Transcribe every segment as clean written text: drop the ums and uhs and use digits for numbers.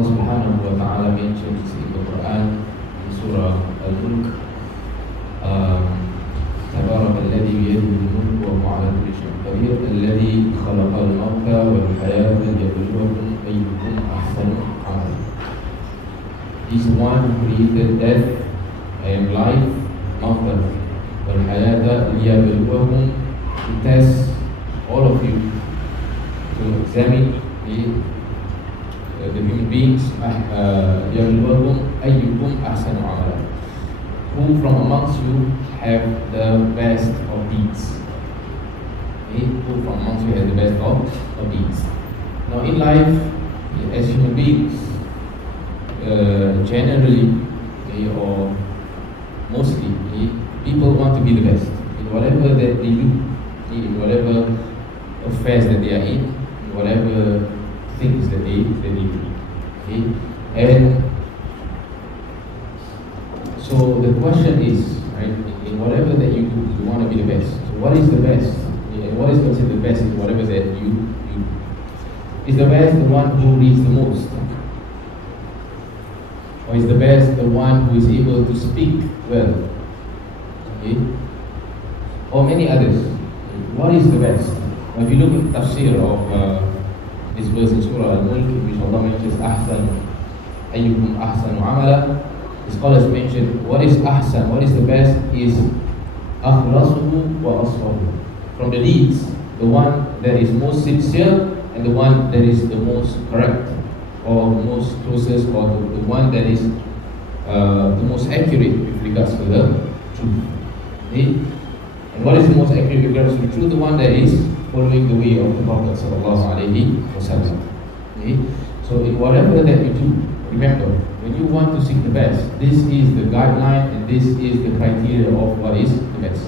Allah subhanahu wa ta'ala mentions in the Quran in Surah Al-Mulk, تبارك الذي بيده الملك وهو على كل شيء قدير الذي خلق الموت والحياة ليبلوكم أيكم أحسن عملا. He's the one who created death and life, موتا والحياة ليبلوكم, to test all of you, to examine the human beings, ليبلوكم أيكم أحسن عملا, who from amongst you have the best of deeds. Who from amongst you have the best of deeds. Now in life, as human beings, generally or mostly, people want to be the best in whatever that they do, in whatever affairs that they are in whatever things that they do. And so the question is, right, in whatever that you do, you want to be the best. So what is the best? What is considered the best in whatever that you do? Is the best the one who reads the most? Or is the best the one who is able to speak well? Or many others? What is the best? Now if you look at the tafsir of this verse in Surah Al-Mulk, which Allah mentions Ahsan, Ayyukum Ahsanu Amala, the scholars mention what is Ahsan, what is the best, is Akhlasuhu wa Aswahu. From the deeds, the one that is most sincere and the one that is the most correct, or the most closest, or the one that is the most accurate with regards to the truth. And what is the most accurate with regards to the truth? The one that is following the way of the Prophet sallallahu alaihi wasallam. So in whatever that you do, remember, when you want to seek the best, this is the guideline and this is the criteria of what is the best.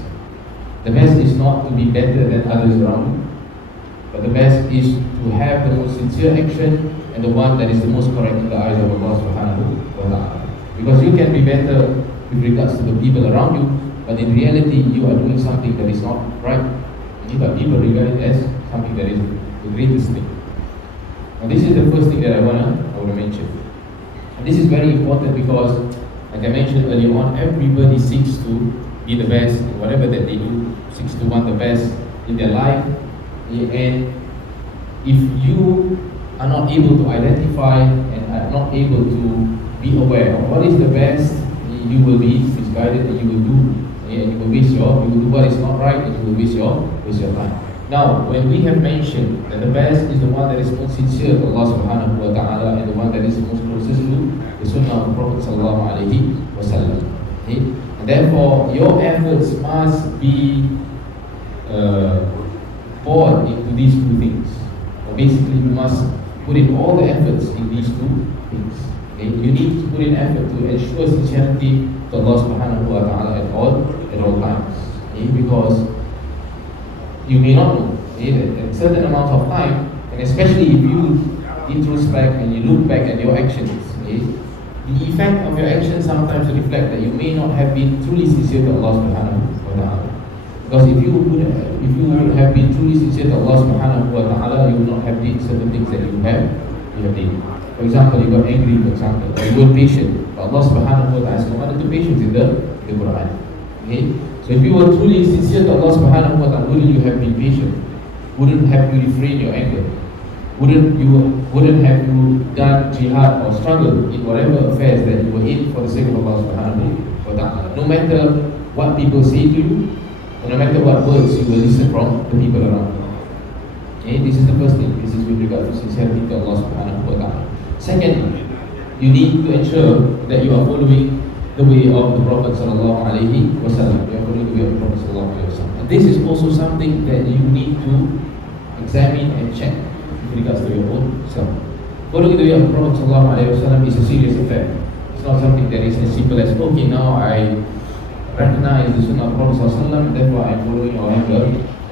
The best is not to be better than others around you, but the best is to have the most sincere action and the one that is the most correct in the eyes of Allah subhanahu wa ta'ala. Because you can be better with regards to the people around you, but in reality you are doing something that is not right. But people regard it as something that is the greatest thing. Now this is the first thing that I wanna mention. And this is very important because, like I mentioned earlier on, everybody seeks to be the best in whatever that they do, seeks to want the best in their life. And if you are not able to identify and are not able to be aware of what is the best, you will be misguided and you will do, and you will do what is not right, and you will waste your time. Now, when we have mentioned that the best is the one that is most sincere to Allah subhanahu wa ta'ala and the one that is most closest to the sunnah of the Prophet sallallahu alaihi wasallam. And therefore, your efforts must be poured into these two things. Or basically, you must put in all the efforts in these two things. You need to put in effort to ensure sincerity to Allah subhanahu wa ta'ala at all times. Because you may not know that at certain amounts of time, and especially if you introspect and you look back at your actions, the effect of your actions sometimes reflect that you may not have been truly sincere to Allah subhanahu wa ta'ala. Because if you would have been truly sincere to Allah subhanahu wa ta'ala, you would not have done certain things that you have done. For example, you got angry, for example, or you were patient. But Allah subhanahu wa ta'ala has commanded to patience in the Quran. So if you were truly sincere to Allah subhanahu wa ta'ala, wouldn't you have been patient? Wouldn't have you refrained your anger? Wouldn't have you done jihad or struggle in whatever affairs that you were in for the sake of Allah subhanahu wa ta'ala? No matter what people say to you, or no matter what words you will listen from the people around you. This is the first thing. This is with regard to sincerity to Allah subhanahu wa ta'ala. Secondly, you need to ensure that you are following the way of the Prophet sallallahu alaihi wasallam. You are following the way of the Prophet sallallahu alaihi wasallam. And this is also something that you need to examine and check with regards to your own self. Following the way of the Prophet sallallahu alaihi wasallam is a serious affair. It's not something that is as simple as, okay, now I recognize the sunnah of the Prophet sallallahu alaihi wasallam, therefore I am following, or I am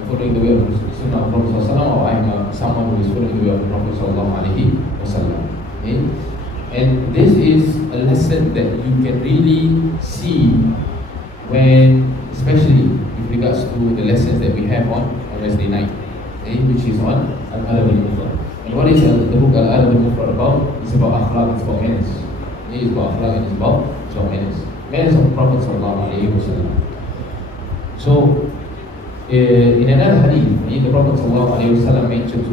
following the way of the sunnah of the Prophet sallallahu alaihi wasallam, or I am someone who is following the way of the Prophet sallallahu alaihi wasallam. And this is a lesson that you can really see when, especially with regards to the lessons that we have on Wednesday night. which is on Al-Adab Al-Mufrad. And what is the book Al-Adab Al-Mufrad about? It's about akhlaq, it's about manners. It's about akhlaq and it's about manners. Manners of the Prophet sallallahu alaihi wasallam. So, in another hadith, the Prophet sallallahu alaihi wasallam mentioned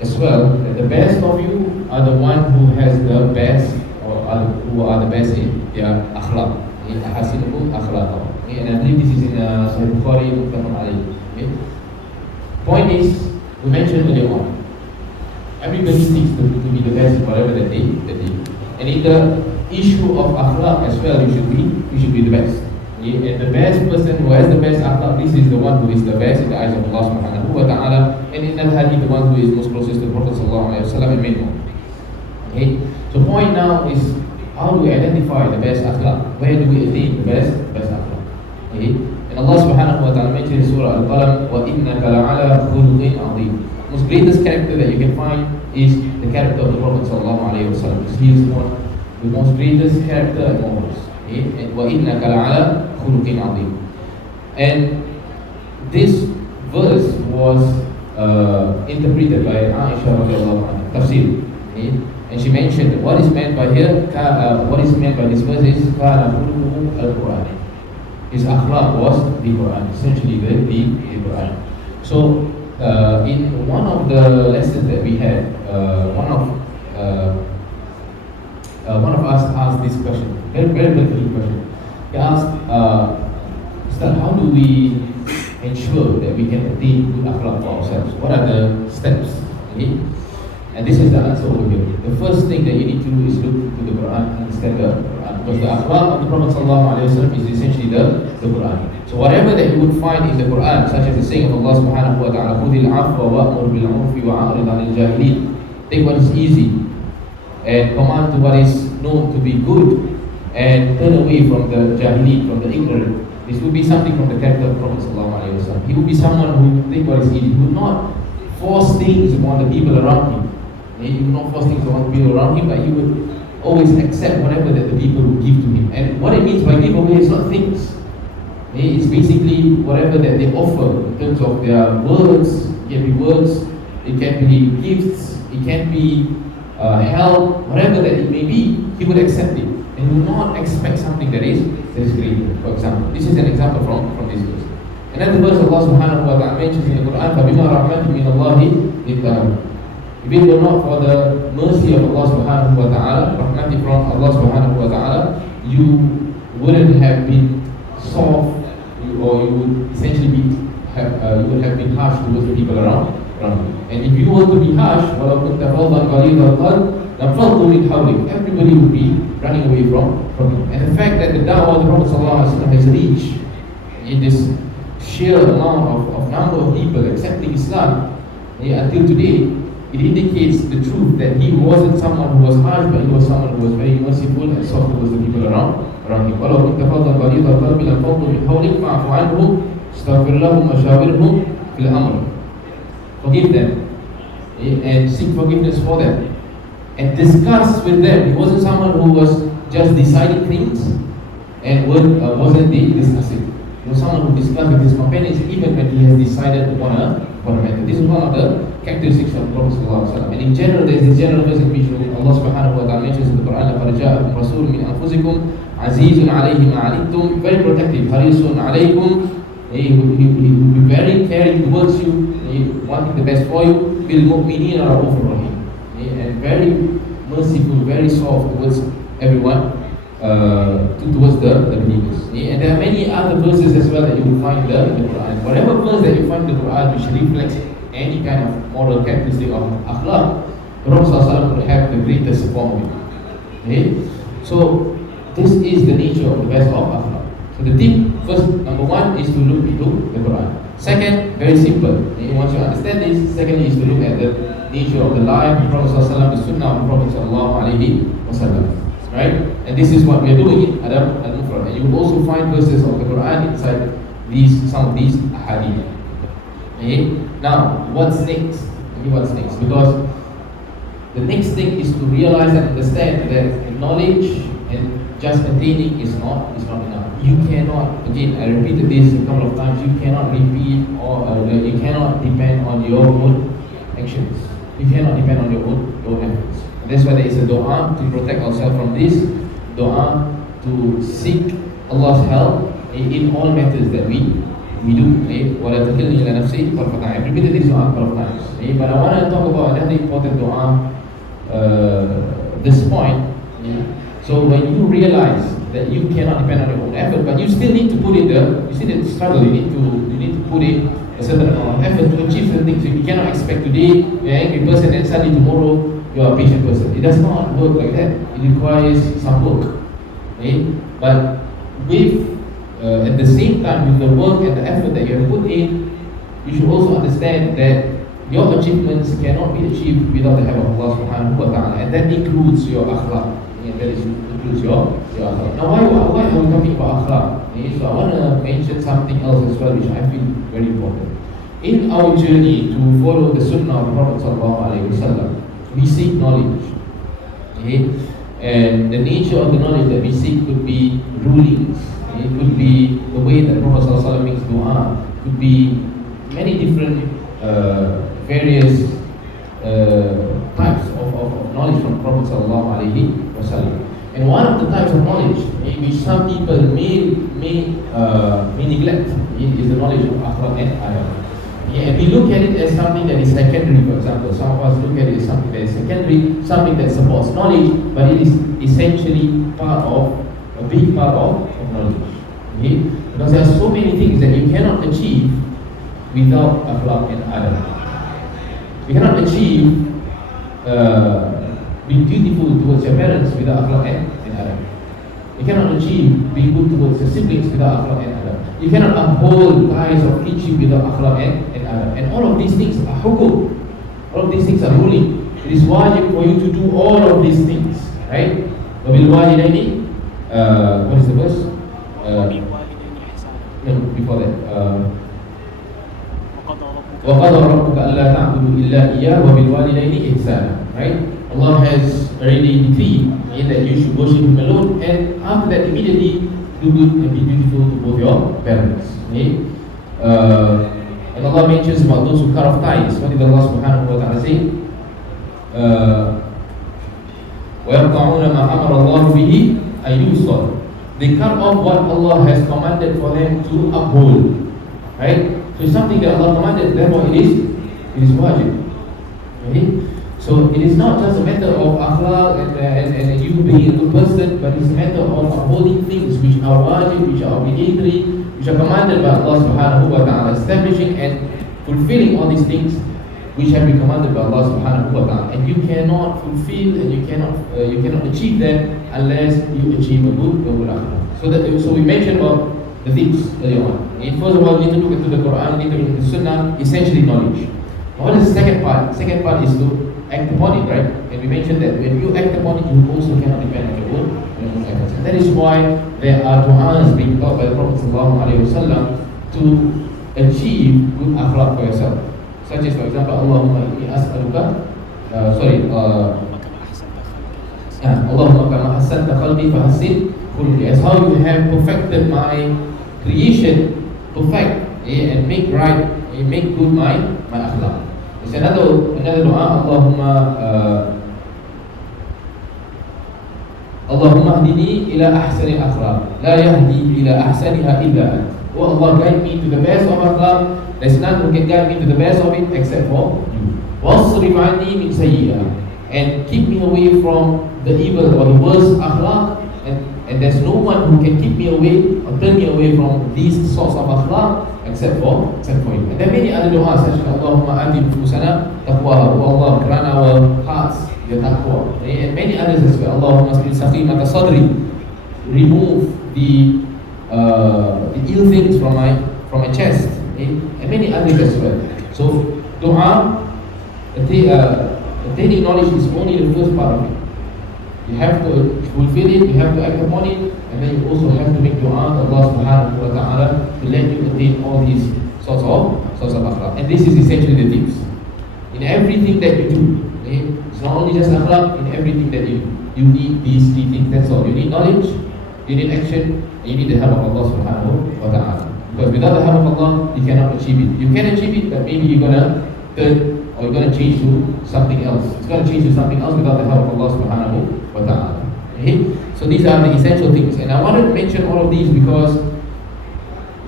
as well that the best of you are the one who has the best, or who are the best in their akhlaq. Ahasinukum akhlaq. And I believe this is in Sahih Bukhari, Muttafaq alayh. Point is, we mentioned earlier on, everybody seeks to be the best in whatever that they do. And in the issue of akhlaq as well, you should be the best. And the best person who has the best akhlaq, this is the one who is the best in the eyes of Allah subhanahu wa ta'ala. And in that hadith, the one who is most closest to the Prophet sallallahu alayhi wa sallam and many more. Okay? So point now is, how do we identify the best akhlaq? Where do we attain the best akhlaq? Okay? And Allah subhanahu wa ta'ala mentioned in Surah Al-Qalam, وَإِنَّكَ لَعَلَى خُلُقٍ عَظِيمٍ. The most greatest character that you can find is the character of the Prophet sallallahu alayhi wa sallam. He is the most greatest character among us. Okay? And وَإِنَّكَ لَعَلَى خُلُقٍ عَظِيمٍ. And this verse was interpreted by Aisha radiallahu anha, tafsir. Okay? And she mentioned that what is meant by here, what is meant by this verse is كَانَ خُلُقُهُ الْقُرْآنِ. His akhlaq was the Quran, essentially the Quran. So, in one of the lessons that we had, one of us asked this question, very key question. He asked, Ustadh, how do we ensure that we can attain good akhlaq for ourselves? What are the steps? Okay? And this is the answer over here. The first thing that you need to do is look to the Quran, understand the Quran. Because the akhlaq of the Prophet ﷺ is essentially the Quran. So whatever that you would find in the Quran, such as the saying of Allah subhanahu wa ta'ala, خُذِ الْعَفْوَ وَأْمُرْ بِالْعُرْفِ وَأَعْرِضْ عَنِ الْجَاهِلِينَ. Take what is easy and command to what is known to be good, and turn away from the jahili, from the ignorant. This would be something from the character of the Prophet ﷺ. He would be someone who would take what is easy. He would not force things upon the people around him. He would not force things upon the people around him, but he would always accept whatever that the people would give to him. And what it means by give away is not things. It's basically whatever that they offer in terms of their words. It can be words, it can be gifts, it can be help, whatever that it may be, he would accept it. And he would not expect something that is greater. For example, this is an example from this verse. Another verse Allah subhanahu wa ta'ala mentions in the Quran, فَبِمَا رَحْمَةٍ مِّنَ اللَّهِ لِنْتَهَمْ. If it were not for the mercy of Allah subhanahu wa ta'ala, rahmati from Allah subhanahu wa ta'ala, you wouldn't have been soft, or you would essentially you would have been harsh towards the people around you. And if you were to be harsh, وَلَوْ كُنْتَ فَضًّا غَلِيظَ الْقَلْبِ لَانفَضُّوا مِنْ حَوْلِكَ. Everybody would be running away from you. And the fact that the da'wah of the Prophet sallallahu alaihi wasallam has reached in this sheer amount of number of people accepting Islam until today, it indicates the truth that he wasn't someone who was harsh, but he was someone who was very merciful and soft towards the people around him. وَلَوْ كُنْتَ فَضًّا غَلِيظَ الْقَلْبِ لَانفَضُّوا مِنْ حَوْلِكَ فَاعْفُ عَنْهُمْ وَاسْتَغْفِرْ لَهُمْ وَشَاوِرْهُمْ فِي الْأَمْرِ. Forgive them and seek forgiveness for them and discuss with them. He wasn't someone who was just deciding things and wasn't discussing. He was someone who discussed with his companions even when he has decided upon a matter. This is one of the characteristics of the Prophet ﷺ. And in general, there is this general verse in which Allah subhanahu wa ta'ala mentions in the Quran, لَقَدْ جَاءَكُمْ رَسُولٌ مِّنْ أَنفُسِكُمْ عَزِيزٌ عَلَيْهِ مَا عَنِتُّمْ. Very protective. حَرِيصٌ عَلَيْكُمْ. He will be very caring towards you, wanting the best for you. بِالْمُؤْمِنِينَ رَءُوفٌ رَحِيمٌ. And very merciful, very soft towards everyone, towards the believers. And there are many other verses as well that you will find in the Quran. Whatever verse that you find in the Quran which reflects any kind of moral characteristic of akhlaq, the Prophet ﷺ would have the greatest form of it. Okay? So this is the nature of the best of akhlaq. So the tip, first, number one, is to look into the Quran. Second, very simple. Once you understand this, secondly is to look at the nature of the life of the Prophet ﷺ, the sunnah of the Prophet ﷺ. Right? And this is what we are doing in Adab Al-Mufrad. And you will also find verses of the Quran inside some of these hadith. Okay? Now, what's next? What's next? Because the next thing is to realize and understand that knowledge And just attaining is not enough. You cannot, again, I repeated this a couple of times, you cannot repeat or you cannot depend on your own actions. You cannot depend on your own efforts. And that's why there is a dua to protect ourselves from this, dua to seek Allah's help in all matters that we do. وَلَا تَكِلْنِي إِلَى نَفْسِي طَرْفَةَ عَيْنٍ. I repeated this dua a couple of times. But I want to talk about another important dua, this point. So when you realize that you cannot depend on your own effort, but you still need to put in you still need to struggle, you need to put in a certain amount of effort to achieve certain things. So you cannot expect today you're an angry person and suddenly tomorrow you're a patient person. It does not work like that. It requires some work. But with at the same time, with the work and the effort that you have put in, you should also understand that your achievements cannot be achieved without the help of Allah subhanahu wa ta'ala, and that includes your akhlaq. That includes your akhlaq. Now why are we talking about akhlaq? So I want to mention something else as well, which I feel very important. In our journey to follow the sunnah of the Prophet sallallahu alaihi wasallam, we seek knowledge. And the nature of the knowledge that we seek could be rulings. It could be the way that Prophet sallallahu alaihi wasallam makes dua. Could be many different various types of knowledge from Prophet sallallahu alaihi wasallam. And one of the types of knowledge which some people may neglect is the knowledge of akhlaq and adab. And we look at it as something that is secondary. For example, some of us look at it as something that is secondary, something that supports knowledge, but it is essentially a big part of knowledge. Because there are so many things that you cannot achieve without akhlaq and adab. You cannot achieve being beautiful towards your parents without akhlaq and adab. You cannot achieve being good towards your siblings without akhlaq and adab. You cannot uphold ties of kinship without akhlaq and adab. And all of these things are hukum. All of these things are ruling. It is wajib for you to do all of these things, right? وَبِالْوَالِدَيْنِ what is the verse? No, before that. وَقَضَى رَبُّكَ أَلَّا تَعْبُدُوا إِلَّا إِيَّاهُ وَبِالْوَالِدَيْنِ إِحْسَانًا. Right? Allah has already decreed that you should worship Him alone, and after that immediately do good and be beautiful to both your parents. And Allah mentions about those who cut off ties. What did Allah subhanahu wa ta'ala say? وَيَقْطَعُونَ مَا أَمَرَ اللَّهُ بِهِ أَن يُوصَلَ. They cut off what Allah has commanded for them to uphold. Right? So it's something that Allah commanded, therefore it is wajib. Okay? So it is not just a matter of akhlaq and you being a good person, but it's a matter of upholding things which are wajib, which are obligatory, which are commanded by Allah subhanahu wa ta'ala, establishing and fulfilling all these things which have been commanded by Allah subhanahu wa ta'ala. And you cannot fulfill and you cannot achieve that unless you achieve a good akhlaq. So we mentioned about the things earlier on. First of all, you need to look into the Quran, you need to look into the Sunnah, essentially knowledge. Now, what is the second part? The second part is to act upon it, right? And we mentioned that when you act upon it, you also cannot depend on your own efforts. And that is why there are du'as being taught by the Prophet ﷺ to achieve good akhlaq for yourself. Such as, for example, Allahumma inni as'aluka, Allahumma kama hassanta khalqi fahassin khuluqi. As how you have perfected my creation, perfect and make right, make good my akhlaq. It's another dua. Allahumma hdini ila ahsani akhlaq, la yahdi ila ahsaniha illa ant. Oh Allah, guide me to the best of akhlaq. There's none who can guide me to the best of it except for you. Wasrif anni min sayyi'ah, and keep me away from the evil or the worst akhlaq. And there's no one who can keep me away or turn me away from these sorts of akhlaq except for you. And there are many other du'as such as Allahumma ati nufusana taqwaha. Oh Allah, grant our hearts your taqwa. And many others as well. Allahumma asbil saqimata sadri. Remove the ill things from my chest. And many others as well. So du'a, attaining knowledge is only the first part of it. You have to fulfill it, you have to act upon it, and then you also have to make dua to Allah subhanahu wa ta'ala to let you attain all these sorts of akhlaq. And this is essentially the tips. In everything that you do, it's not only just akhlaq, in everything that you do. you need these three things. That's all. You need knowledge, you need action, and you need the help of Allah subhanahu wa ta'ala. Because without the help of Allah, you cannot achieve it. You can achieve it, but maybe you're gonna turn or you're gonna change to something else. It's gonna change to something else without the help of Allah subhanahu wa ta'ala. Okay? So these are the essential things. And I wanted to mention all of these because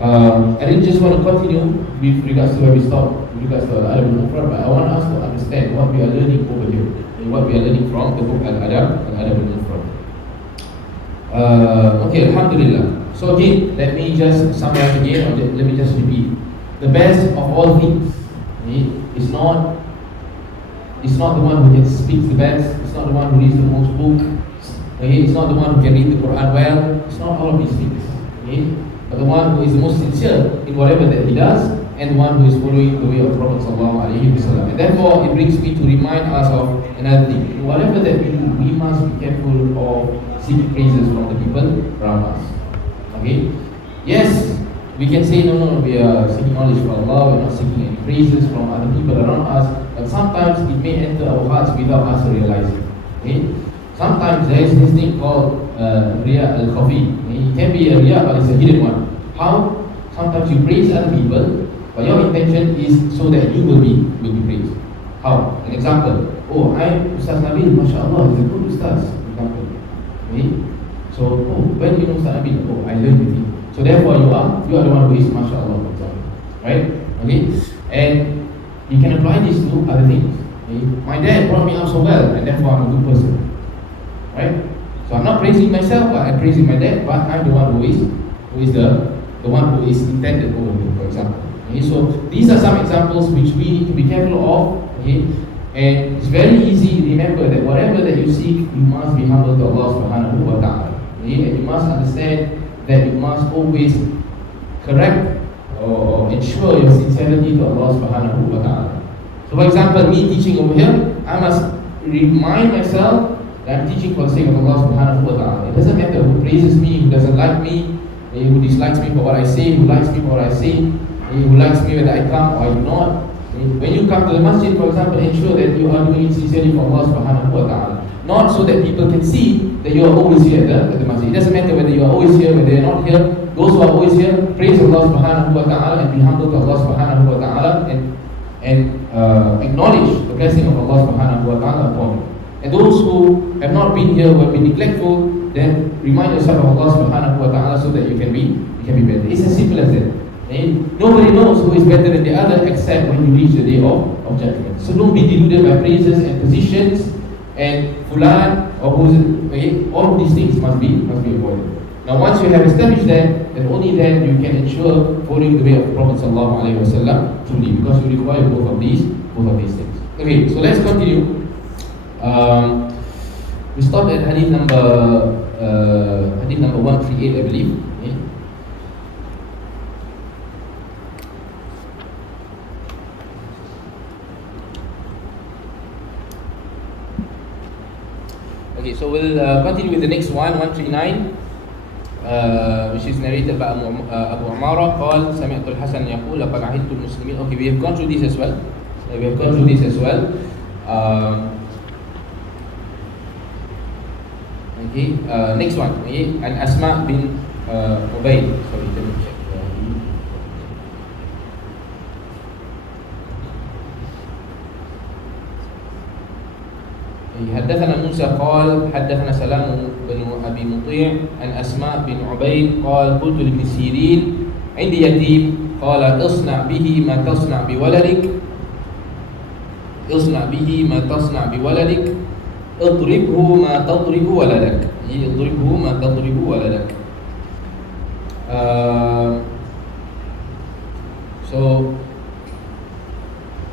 I didn't just want to continue with regards to where we stopped, with regards to Al-Adab Al-Mufrad, but I want us to understand what we are learning over here and what we are learning from the book Al-Adab Al-Mufrad. Okay, Alhamdulillah. So again, let me just summarize again, or let me just repeat. The best of all things is not the one who can speak the best, it's not the one who reads the most books, it's not the one who can read the Quran well, it's not all of these things. But the one who is the most sincere in whatever that he does, and the one who is following the way of Prophet sallallahu alaihi wasallam. And therefore, it brings me to remind us of another thing. In whatever that we do, we must be careful of seeking praises from the people around us. Okay? Yes, we can say no, we are seeking knowledge from Allah, we are not seeking any praises from other people around us. But sometimes it may enter our hearts without us realizing. Okay? Sometimes there is this thing called Riya al-Khafi. It can be a Riya, but it's a hidden one. How? Sometimes you praise other people, but your intention is so that you will be praised. How? An example. Oh, I'm Ustādh Nabil, mashallah, he's a good Ustaz. Example. Okay? So, when do you know Ustādh Nabil? Oh, I learned with him. So therefore you are the one who is mashallah, for example. Right? Okay? And you can apply this to other things. Okay? My dad brought me up so well, and therefore I'm a good person. Right? So I'm not praising myself, but I'm praising my dad, but I'm the one who is the one who is intended over him, for example. Okay? So these are some examples which we need to be careful of. Okay? And it's very easy to remember that whatever that you seek, you must be humble to Allah subhanahu wa ta'ala. Okay? And you must understand that you must always correct or ensure your sincerity to Allah subhanahu wa ta'ala. So for example, me teaching over here, I must remind myself that I'm teaching for the sake of Allah subhanahu wa ta'ala. It doesn't matter who praises me, who doesn't like me, who dislikes me for what I say, who likes me for what I say, who likes me whether I come or I do not. When you come to the masjid, for example, ensure that you are doing it sincerely for Allah subhanahu wa ta'ala. Not so that people can see that you are always here at the masjid. It doesn't matter whether you are always here, whether you are not here. Those who are always here, praise Allah subhanahu wa ta'ala and be humble to Allah subhanahu wa ta'ala and acknowledge the blessing of Allah subhanahu wa ta'ala upon you. And those who have not been here, who have been neglectful, then remind yourself of Allah subhanahu wa ta'ala so that you can be better. It's as simple as that. Nobody knows who is better than the other except when you reach the day of judgment. So don't be deluded by praises and positions and fulan or who's all of these things must be avoided. Now once you have established that, then only then you can ensure following the way of Prophet sallallahu alaihi wasallam truly, because you require both of these things. Okay, so let's continue. We stopped at hadith number 138, I believe. Okay. Okay, so we'll continue with the next one, 139, which is narrated by Abu Umara. قال سمعت الحسن يقول لقد عهدت المسلمين. Okay, we have gone through this as well. Okay, next one. Okay, and Asma bin Ubayd. Sorry, let me check. حدثنا موسى قال حدثنا سلام بن أبي مطيع عن أسماء بن عبيد قال قلت لابن سيرين عندي يتيم قال اصنع به ما تصنع بولدك اضربه ما تضرب ولدك. So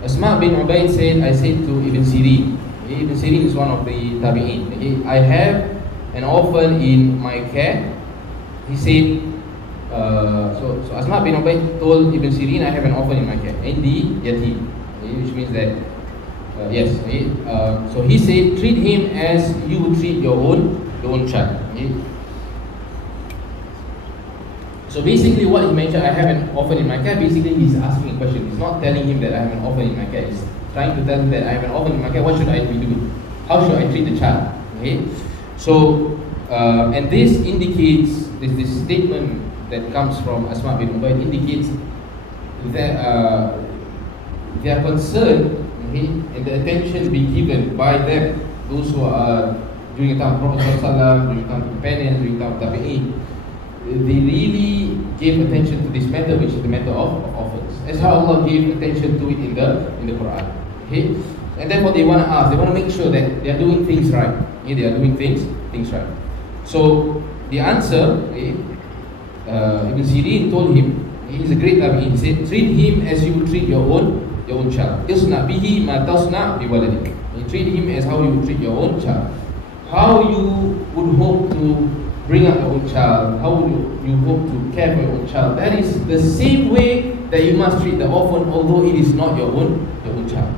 Asma bin Ubayd said, I said to Ibn Sirin. Ibn Sirin is one of the tabi'in. I have an orphan in my care. He said, so Asma bin Ubayd told Ibn Sirin, I have an orphan in my care. Indi yatim, which means that yes. So he said, treat him as you would treat your own child. So basically, what he mentioned, I have an orphan in my care. Basically, he's asking a question. He's not telling him that I have an orphan in my care. He's trying to tell him that I have an orphan in my care. What should I be doing? How should I treat the child? Okay. So, and this indicates, this statement that comes from Asma bin Ubaid indicates that they are concerned, and the attention be given by them, those who are during the time of Prophet ﷺ, during the time of companions, during the time of Tabi'een. They really gave attention to this matter, which is the matter of orphans. That's how Allah gave attention to it in the Quran. Okay? And therefore they want to ask, they want to make sure that they are doing things right. Okay? They are doing things right. So the answer, Ibn Sirin told him, he is a great Tabi'in, he said, treat him as you would treat your own child. Isna bihi ma tasna bi waladik. Treat him as how you would treat your own child. How you would hope to bring up your own child, how would you hope to care for your own child, that is the same way that you must treat the orphan, although it is not your own child.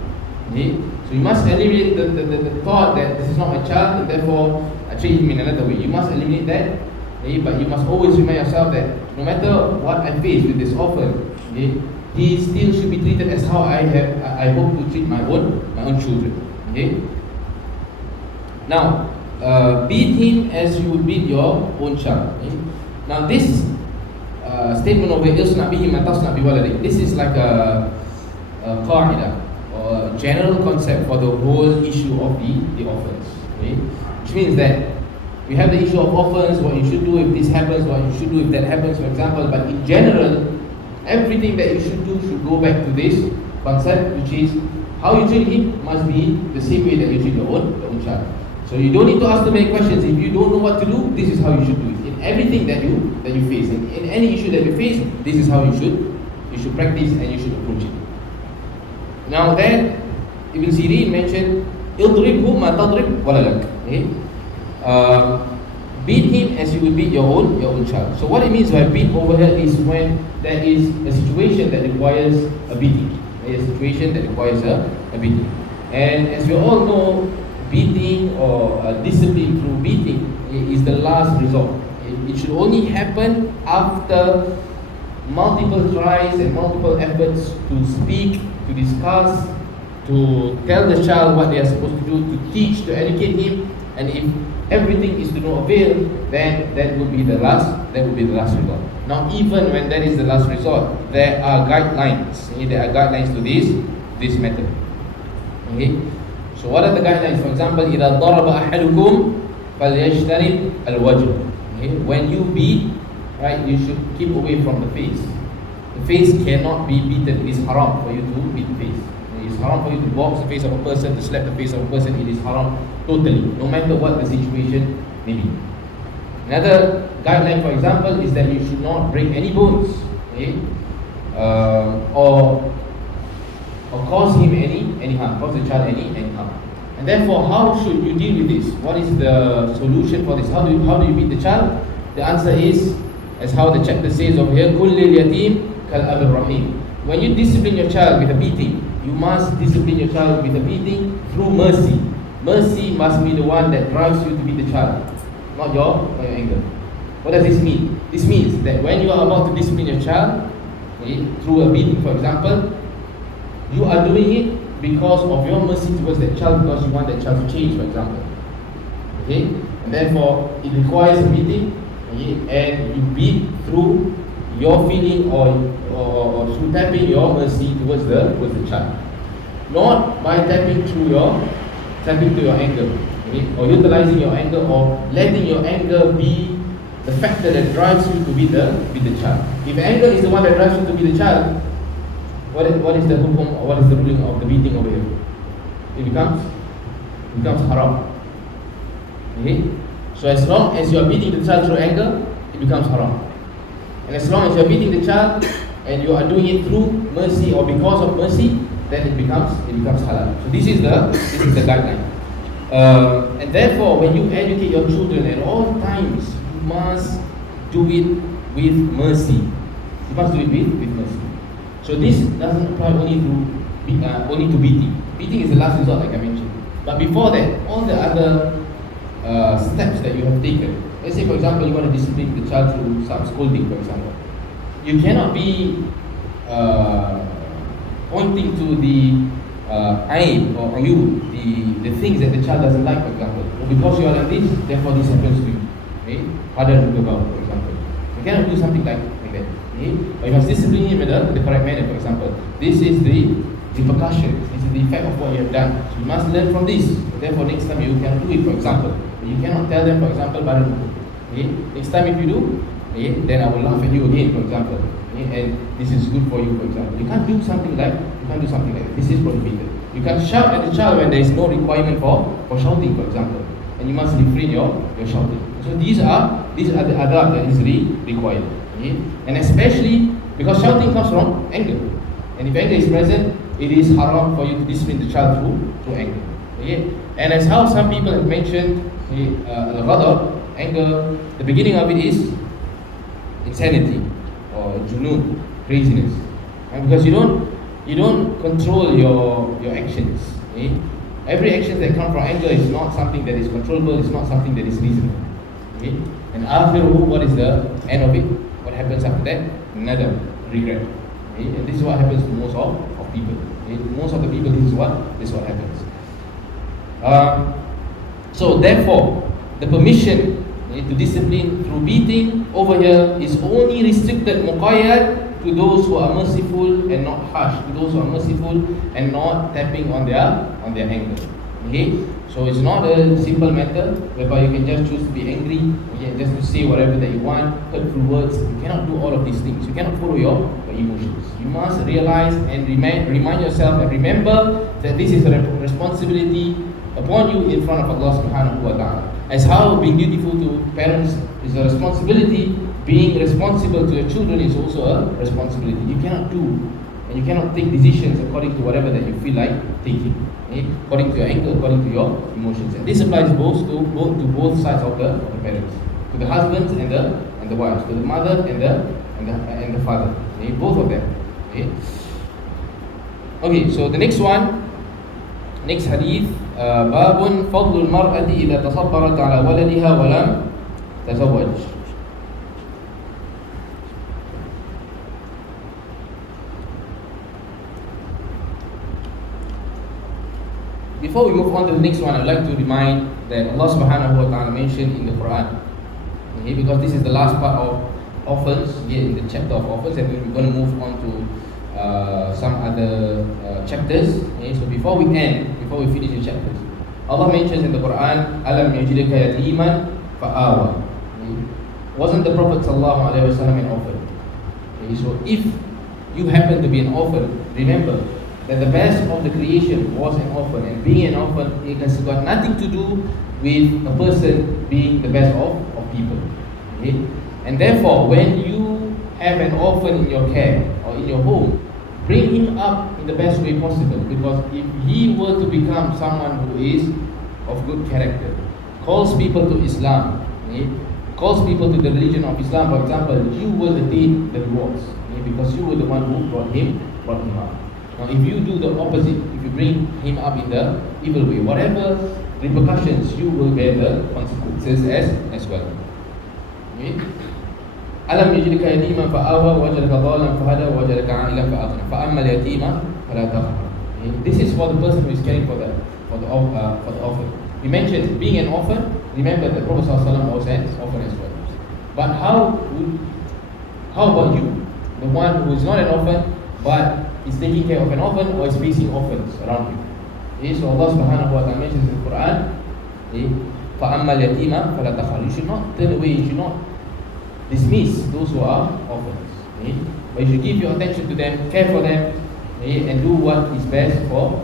Okay? So you must eliminate the thought that this is not my child and therefore I treat him in another way. You must eliminate that, okay? But you must always remind yourself that no matter what I face with this orphan, okay, he still should be treated as how I hope to treat my own children. Okay? Now, beat him as you would beat your own child. Okay? Now this statement of Isna bihi ma tasna bi waladik, this is like a qa'ida or a general concept for the whole issue of the orphans. Okay? Which means that we have the issue of orphans, what you should do if this happens, what you should do if that happens, for example. But in general, everything that you should do should go back to this concept, which is how you treat him must be the same way that you treat your own child. So you don't need to ask too many questions. If you don't know what to do, this is how you should do it. In everything that you face, in any issue that you face, this is how you should practice and you should approach it. Now then, Ibn Sirin mentioned, "Idribhu ma tadrib walalak." Okay? Beat him as you would beat your own child. So what it means by beat over here is when there is a situation that requires a beating. A situation that requires a beating. And as we all know, beating or discipline through beating is the last resort. It should only happen after multiple tries and multiple efforts to speak, to discuss, to tell the child what they are supposed to do, to teach, to educate him. And if everything is to no avail, then that would be the last resort. Now even when that is the last resort, there are guidelines. There are guidelines to this method. Okay? So what are the guidelines? For example, إِذَا ضَرَبَ أَحَدُكُمْ فَلْيَجْتَنِبْ الْوَجْهِ. Okay? When you beat, right, you should keep away from the face. The face cannot be beaten. It is haram for you to beat the face. It is haram for you to box the face of a person, to slap the face of a person. It is haram totally, no matter what the situation may be. Another guideline, for example, is that you should not break any bones, okay? Or cause him any harm, cause the child any harm. And therefore, how should you deal with this? What is the solution for this? How do you beat the child? The answer is, as how the chapter says over here, كُلِّ الْيَتِيمِ كَالْأَبِ الرَّحِيمِ. When you discipline your child with a beating, you must discipline your child with a beating through mercy. Mercy must be the one that drives you to beat the child, not your anger. What does this mean? This means that when you are about to discipline your child, okay, through a beating, for example, you are doing it because of your mercy towards that child, because you want that child to change, for example. Okay? And therefore, it requires a beating, okay? And you beat through your feeling or through tapping your mercy towards the child. Not by tapping to your anger, okay? Or utilizing your anger, or letting your anger be the factor that drives you to beat the child. If anger is the one that drives you to beat the child, what is the hukum, or what is the ruling of the beating over here? It becomes haram. Okay? So as long as you are beating the child through anger, it becomes haram. And as long as you are beating the child and you are doing it through mercy or because of mercy, then it becomes halal. So this is the guideline. And therefore, when you educate your children at all times, you must do it with mercy. You must do it with mercy. So this doesn't apply only to beating. Beating is the last resort, like I mentioned. But before that, all the other steps that you have taken. Let's say, for example, you want to discipline the child through some scolding, for example. You cannot be pointing to the aib or ayub, the things that the child doesn't like, for example. Because you are like this, therefore this happens to you. Okay? Father for example. You cannot do something like that. Okay? But you must discipline him in the correct manner, for example. This is the repercussion, this is the effect of what you have done. So you must learn from this. Therefore next time you cannot do it, for example. You cannot tell them, for example, okay? Next time if you do, okay, then I will laugh at you again, for example. Okay? And this is good for you, for example. You can't do something like that. This is prohibited. You can shout at the child when there is no requirement for shouting, for example. And you must refrain your shouting. So these are the adab that is required. Okay? And especially because shouting comes from anger. And if anger is present, it is haram for you to discipline the child through anger. Okay? And as how some people have mentioned, al-ghadab, anger, the beginning of it is insanity or junoon, craziness. And because you don't control your actions. Okay? Every action that comes from anger is not something that is controllable, it's not something that is reasonable. Okay? And akhiruhu, what is the end of it? What happens after that? Another regret. Okay? And this is what happens to most of people. Okay? Most of the people, this is what happens. So therefore, the permission to discipline through beating over here is only restricted, muqayyad, to those who are merciful and not harsh, to those who are merciful and not tapping on their anger. Okay? So it's not a simple matter whereby you can just choose to be angry, okay, just to say whatever that you want, hurtful words. You cannot do all of these things. You cannot follow your emotions. You must realize and remind yourself and remember that this is a responsibility upon you in front of Allah subhanahu wa ta'ala. As how being dutiful to parents is a responsibility, being responsible to your children is also a responsibility. You cannot do and you cannot take decisions according to whatever that you feel like taking. Okay? According to your anger, according to your emotions. And this applies both to both sides of the parents. To the husbands and the wives, to the mother and the father. Okay? Both of them. Okay, so the next hadith, babun fadlul mar'ati idha tasabbarat ala waladiha wa lam tazawwaj. Before we move on to the next one, I'd like to remind that Allah subhanahu wa ta'ala mentioned in the Quran, okay, because this is the last part of orphans, in the chapter of orphans, and we're going to move on to some other chapters. Okay, so before we finish the chapters, Allah mentions in the Quran, Alam yajidaka yatiman fa'awa. Wasn't the Prophet sallallahu alaihi wasallam an orphan? Okay, so if you happen to be an orphan, remember that the best of the creation was an orphan, and being an orphan, it has got nothing to do with a person being the best of people. Okay? And therefore, when you have an orphan in your care or in your home, bring him up in the best way possible, because if he were to become someone who is of good character, calls people to Islam, okay? Calls people to the religion of Islam, for example, you will attain the rewards, okay? Because you were the one who brought him up. Now, if you do the opposite, if you bring him up in the evil way, whatever repercussions, you will bear the consequences as well. Okay? Alam yajidka yatiman fa'awa, wajadaka dhalan fahada, wajadaka 'a'ilan fa'aghna, fa'amma al-yatima fala taqhar. This is for the person who is caring for the orphan. We mentioned being an orphan. Remember the Prophet ﷺ was an orphan as well. But how about you, the one who is not an orphan but is taking care of an orphan or is facing orphans around you? Okay, so Allah subhanahu wa ta'ala mentions in the Quran, فَأَمَّا الْيَتِيمَ فَلَا تَقْهَرْ. You should not turn away, you should not dismiss those who are orphans. Okay? But you should give your attention to them, care for them, okay, and do what is best for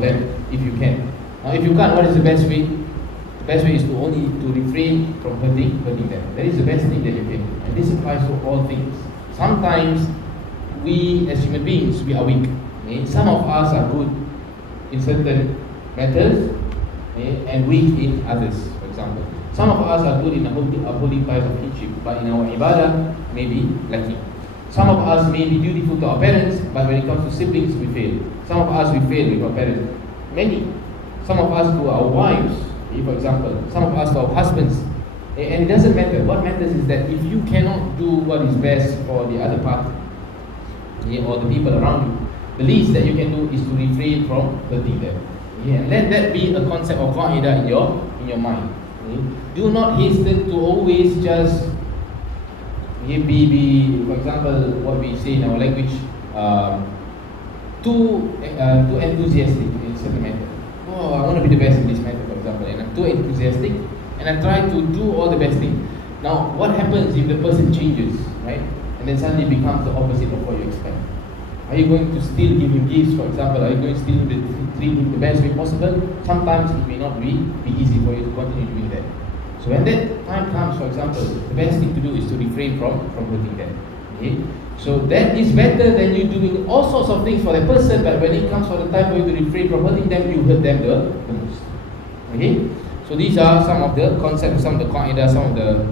them, if you can. Now if you can't, what is the best way? The best way is to refrain from hurting them. That is the best thing that you can. And this applies to all things. Sometimes we as human beings, we are weak. Okay? Some of us are good in certain matters, okay, and weak in others, for example. Some of us are good in upholding ties of kinship, but in our ibadah, maybe lacking. Some of us may be dutiful to our parents, but when it comes to siblings, we fail. Some of us, we fail with our parents. Many. Some of us to our wives, for example. Some of us to our husbands. And it doesn't matter. What matters is that if you cannot do what is best for the other party, or the people around you, the least that you can do is to refrain from hurting them. Yeah, and let that be a concept of qaida in your mind. Okay? Do not hasten to always just be, for example, what we say in our language, too enthusiastic in certain matter. Oh, I want to be the best in this matter, for example, and I'm too enthusiastic, and I try to do all the best thing. Now, what happens if the person changes, right? And then suddenly becomes the opposite of what you expect? Are you going to still give him gifts, for example? Are you going to still treat him the best way possible? Sometimes it may not be easy for you to continue doing that. So when that time comes, for example, the best thing to do is to refrain from hurting them. Okay? So that is better than you doing all sorts of things for that person, but when it comes for the time for you to refrain from hurting them, you hurt them the most. Okay? So these are some of the concepts, some of the qaida, some of the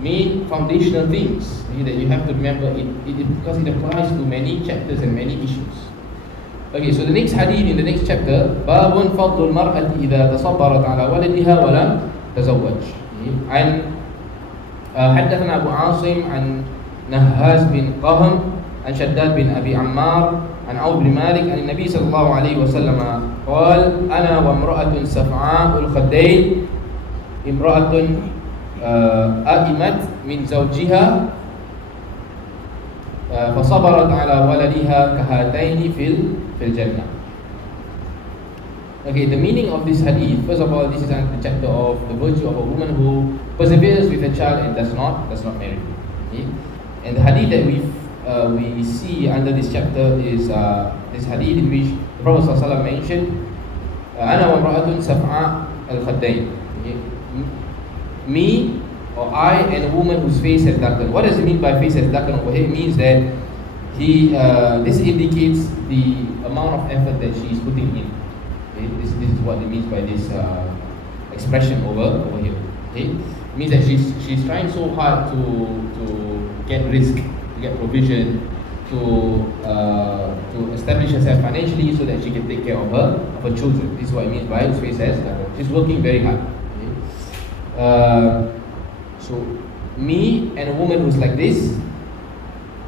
main foundational things that you have to remember because it applies to many chapters and many issues. Okay, so the next hadith in the next chapter, Babun fadlul mar'ati idha tasabbarat ala waladiha wa lam tazawwaj. عن حدثنا أبو عاصم عن نهاز بن قهم عن شداد بن أبي عمار عن عوف بن مالك عن النبي صلى الله عليه وسلم قال أنا وامرأة سفعاء الخدين امرأة أئمت من زوجها فصبرت على ولدها كهاتين في الجنة. Okay, the meaning of this hadith, first of all, this is the chapter of the virtue of a woman who perseveres with a child and does not marry. Okay? And the hadith that we see under this chapter is this hadith in which the Prophet ﷺ mentioned, "Ana wa imra'atun saf'a al-khaddayn." Me or I and a woman whose face has darkened. What does it mean by face has darkened over here? It means that this indicates the amount of effort that she is putting in. Okay? This is what it means by this expression over here. Okay? It means that she's trying so hard to get risk, to get provision, to establish herself financially so that she can take care of her children. This is what it means by face has darkened. She's working very hard. Okay? So me and a woman who's like this,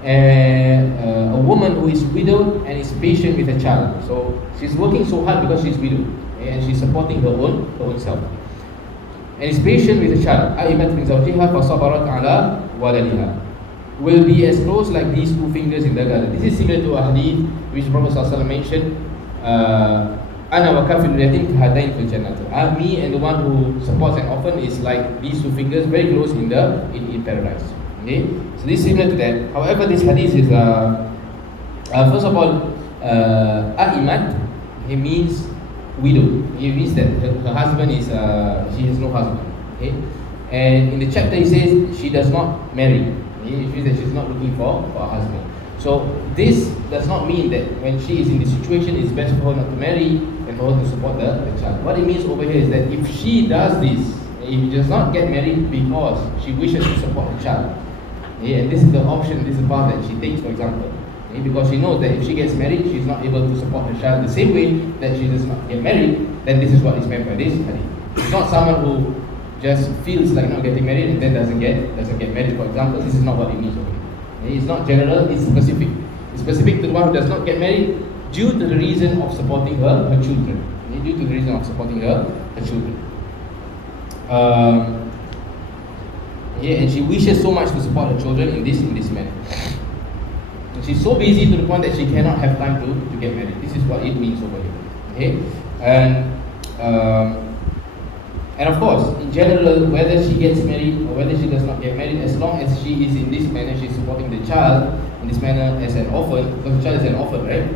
a woman who is widowed and is patient with a child. So she's working so hard because she's widowed, okay, and she's supporting her own self, and is patient with a child. A'imat min zawjiha fa sabarat ala waladiha. Will be as close like these two fingers in the garden. This is similar to a hadith which the Prophet ﷺ mentioned. Ana wa kafilul yatim kahadain fil jannah. Me and the one who supports an orphan is like these two fingers, very close in paradise. Okay, so this is similar to that. However, this hadith is first of all, a'imat. It means widow. It means that her husband is she has no husband. Okay, and in the chapter he says she does not marry. Okay? It means that she's not looking for a husband. So this does not mean that when she is in this situation, it's best for her not to marry and for her to support the child. What it means over here is that if she does this, if she does not get married because she wishes to support the child, and this is the option, this is the path that she takes, for example, because she knows that if she gets married, she's not able to support her child the same way that she does not get married, then this is what is meant by this hadith. It's not someone who just feels like not getting married and then doesn't get married, for example. This is not what it means over here. It's not general, it's specific. It's specific to the one who does not get married due to the reason of supporting her children. Due to the reason of supporting her children. And she wishes so much to support her children in this manner. And she's so busy to the point that she cannot have time to get married. This is what it means over here. Okay? And of course, in general, whether she gets married or whether she does not get married, as long as she is in this manner, she's supporting the child in this manner as an orphan, because the child is an orphan, right?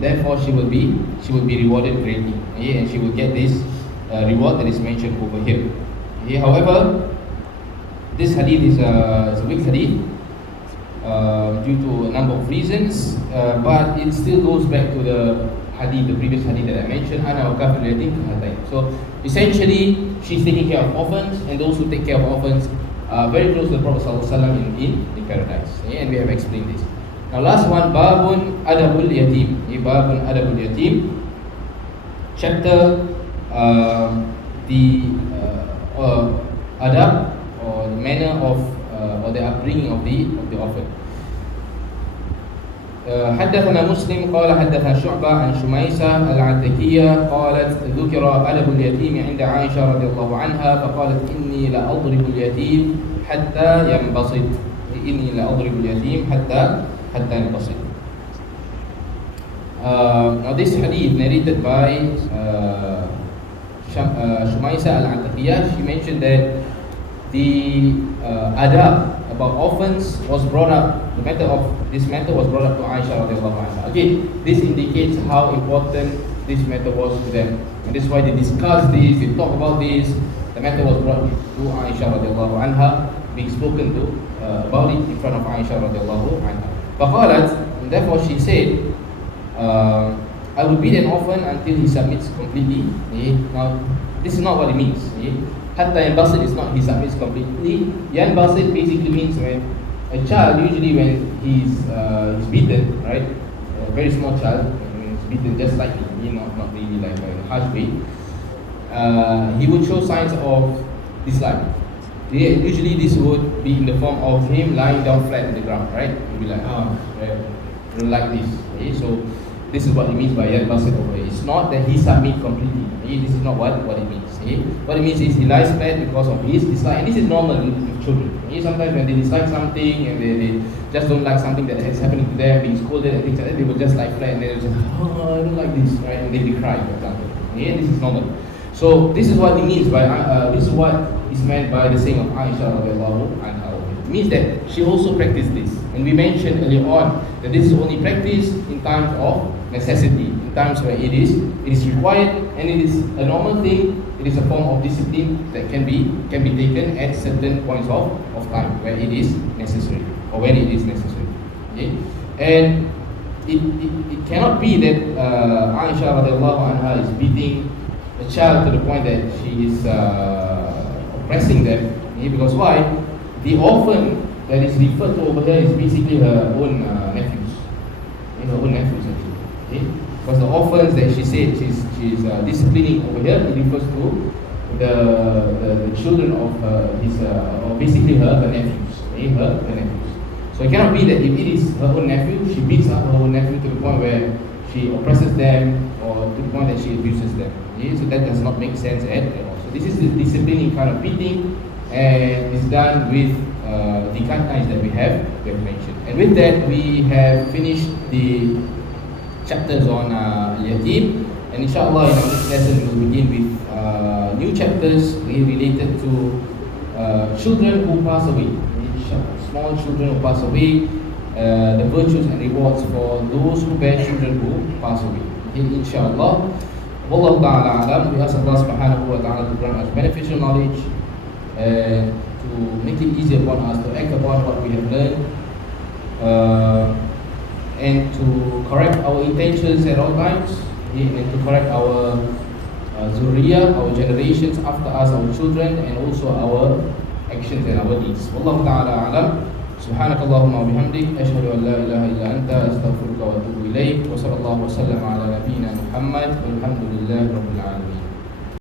Therefore, she will be rewarded greatly, and she will get this reward that is mentioned over here. However, this hadith is a weak hadith due to a number of reasons, but it still goes back to the hadith, the previous hadith that I mentioned, Ana wa kafilul yatim kahatayn. So essentially, she's taking care of orphans, and those who take care of orphans are very close to the Prophet ﷺ in paradise. And we have explained this. Now, last one, Babun Adabul Yatim. Babun Adabul Yatim. Chapter the adab, or the manner of or the upbringing of the orphan. حدثنا مسلم قال حدثنا شعبة عن شميسة العتكية قالت ذكر أدب اليتيم عند عائشة رضي الله عنها فقالت إني لأضرب اليتيم حتى ينبسط. إني لأضرب اليتيم حتى ينبسط. Now this hadith narrated by Shumaisa al-Ataqiyah, she mentioned that the adab about orphans was brought up, this matter was brought up to Aisha radiallahu anha. Again, this indicates how important this matter was to them. And this is why they discussed this, they talk about this. The matter was brought to Aisha radiallahu anha, being spoken to about it in front of Aisha radiallahu anha. فقالت, and therefore she said, I will beat an orphan until he submits completely. Now, this is not what it means. Hatta yanbasit is not he submits completely. Yanbasit basically means when a child, usually when he's beaten, right? A very small child, when he's beaten just slightly, not really like in a harsh way, he would show signs of dislike. Usually this would be in the form of him lying down flat on the ground, right? He'll be like, right? I don't like this. So this is what it means by yanbasit over here. It's not that he submits completely. This is not what it means. What it means is he lies flat because of his dislike, and this is normal with children. Sometimes when they dislike something and they just don't like something that is happening to them, being scolded and things like that, they will just lie flat and they'll just, I don't like this, right? And they'll be crying, for example. This is normal. So this is what it means by this is what is meant by the saying of Aisha radiallahu anha. It means that she also practiced this, and we mentioned earlier on that this is only practiced in times of necessity, in times where it is required and it is a normal thing. It is a form of discipline that can be taken at certain points of time where it is necessary or when it is necessary. And it cannot be that Aisha radiallahu anha is beating a child to the point that she is oppressing them. Because why? The orphan that is referred to over here is basically her own nephews. Her own nephews actually. Because the orphans that she said she's disciplining over here, it refers to the children of or basically her nephews. Her nephews. So it cannot be that if it is her own nephew, she beats up her own nephew to the point where she oppresses them or to the point that she abuses them. So that does not make sense at all. So this is the disciplining kind of beating, and it's done with the guidelines that we have mentioned. And with that, we have finished the chapters on Yatim, and inshallah in our next lesson we will begin with new chapters related to children who pass away, small children who pass away, the virtues and rewards for those who bear children who pass away. Inshallah. Wallahu ta'ala alam. We ask Allah subhanahu wa ta'ala to grant us beneficial knowledge, to make it easy upon us to act upon what we have learned, and to correct our intentions at all times, and to correct our zuriyah, our generations after us, our children, and also our actions and our deeds. Wallahu ta'ala alam. سبحانك اللهم وبحمدك أشهد أن لا إله إلا أنت أستغفرك وأتوب إليك وصلى الله وسلم على نبينا محمد والحمد لله رب العالمين.